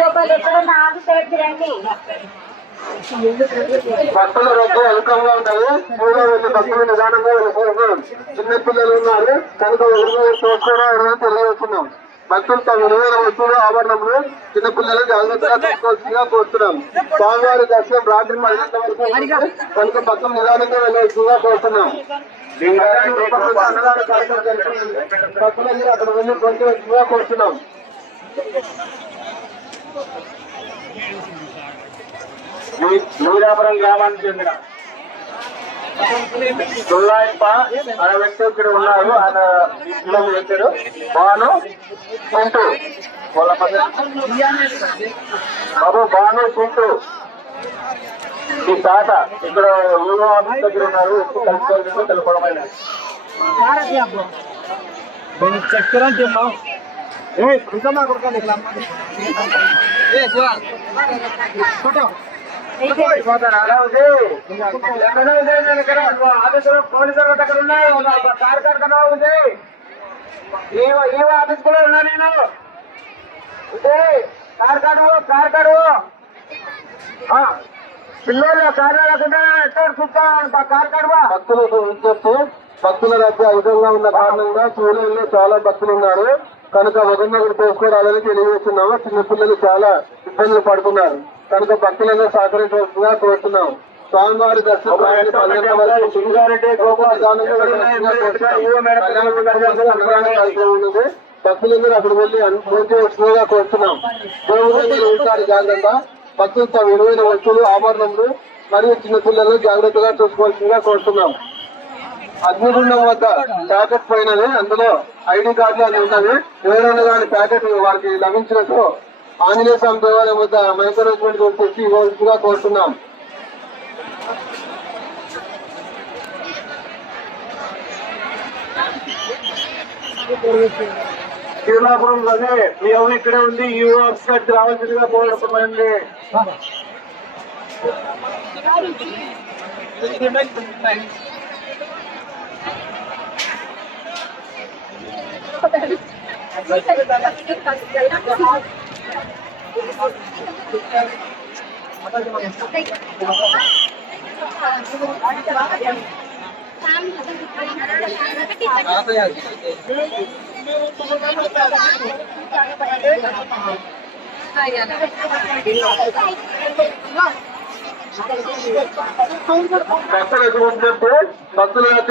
గోపాల్ ఎక్కడన్నా ఆగు రండి భక్తుల రద్దు అధికంగా ఉన్నది కూడా వెళ్ళి భక్తులు నిదానంగా వెళ్ళిపోతున్నాం చిన్న పిల్లలు ఉన్నారు. కనుక ఎవరిలో చూసుకోవడం ఎవరైనా తెలియజేస్తున్నాం భక్తులు తమ విలువైన వస్తువులు ఆభరణములు చిన్న పిల్లలు జాగ్రత్తగా తీసుకోవాల్సిందిగా కోరుతున్నాం. స్వామివారి దర్శనం రాత్రి పది వరకు కనుక భక్తులు నిదానంగా వెళ్ళవలసిందిగా కోరుతున్నాం. భక్తులందరూ అక్కడ వెళ్ళి కోరుతున్నాం. వీరాపురం గ్రామానికి చెందిన దుల్లాయప్ప అనే వ్యక్తి ఇక్కడ ఉన్నారు. ఆయన ఇంట్లో వచ్చారు. బాను చింటూ వాళ్ళ బాబు బాను చింటూ ఈ తాత ఇక్కడ యూరో ఆఫీస్ దగ్గర ఉన్నారు. ఎక్కువ కలుసుకోవాల్సిందో తెలుపడమైన చక్కెర తిన్నాం ఏ ఇంకా మా కొడుకు ఏ శివ. పోతాను అలా ఉంది ఎక్కడ ఆఫీసులో పోలీసులు దగ్గర ఉన్నాయి కార్ కార్ కదా ఉంది ఈవో ఈవో ఆఫీస్ కూడా ఉన్నా నేను ఉంది కార్కాడు కార్ కాడు ఆ, పిల్లలు కార్ కాకుండా ఎక్కడ చూస్తాను కార్ భక్తులకు విజ్ఞప్తి భక్తుల రద్దు అధికంగా ఉన్న కారణంగా చూడల్లో చాలా భక్తులు ఉన్నారు. కనుక ఒకరినొకరు చేసుకోవాలని తెలియజేస్తున్నాము చిన్నపిల్లలు చాలా ఇబ్బందులు పడుతున్నారు కనుక భక్తులందరూ సహకరించవలసిందిగా కోరుతున్నాం. స్వామివారి దర్శనం. భక్తులందరూ అక్కడ వెళ్ళి భోజనవలసిందిగా కోరుతున్నాం. దేవుడు ఉంటారు జాగ్రత్త. భక్తులు తమ విలువైన వస్తువులు ఆభరణములు మరియు చిన్నపిల్లలు జాగ్రత్తగా చూసుకోవాల్సిందిగా కోరుతున్నాం. అగ్నిగుండం వద్ద ప్యాకెట్ పోయినది అందులో ఐడి కార్డులు అని ఉన్నది ఎవరైనా కానీ ప్యాకెట్ వారికి లభించినట్టు ఆంజనేయ స్వామి దేవాలయం వద్ద మైక్రోజ్మెంట్ తెచ్చి ఇవ్వాల్సిందిగా కోరుతున్నాం తిరునాపురం లోనే మీ అవును ఇక్కడే ఉంది ఈ ఆఫీస్ రావాల్సిందిగా కోరుతున్నామండి Thank you. భక్తులకు విజ్ఞప్తి భక్తుల యొక్క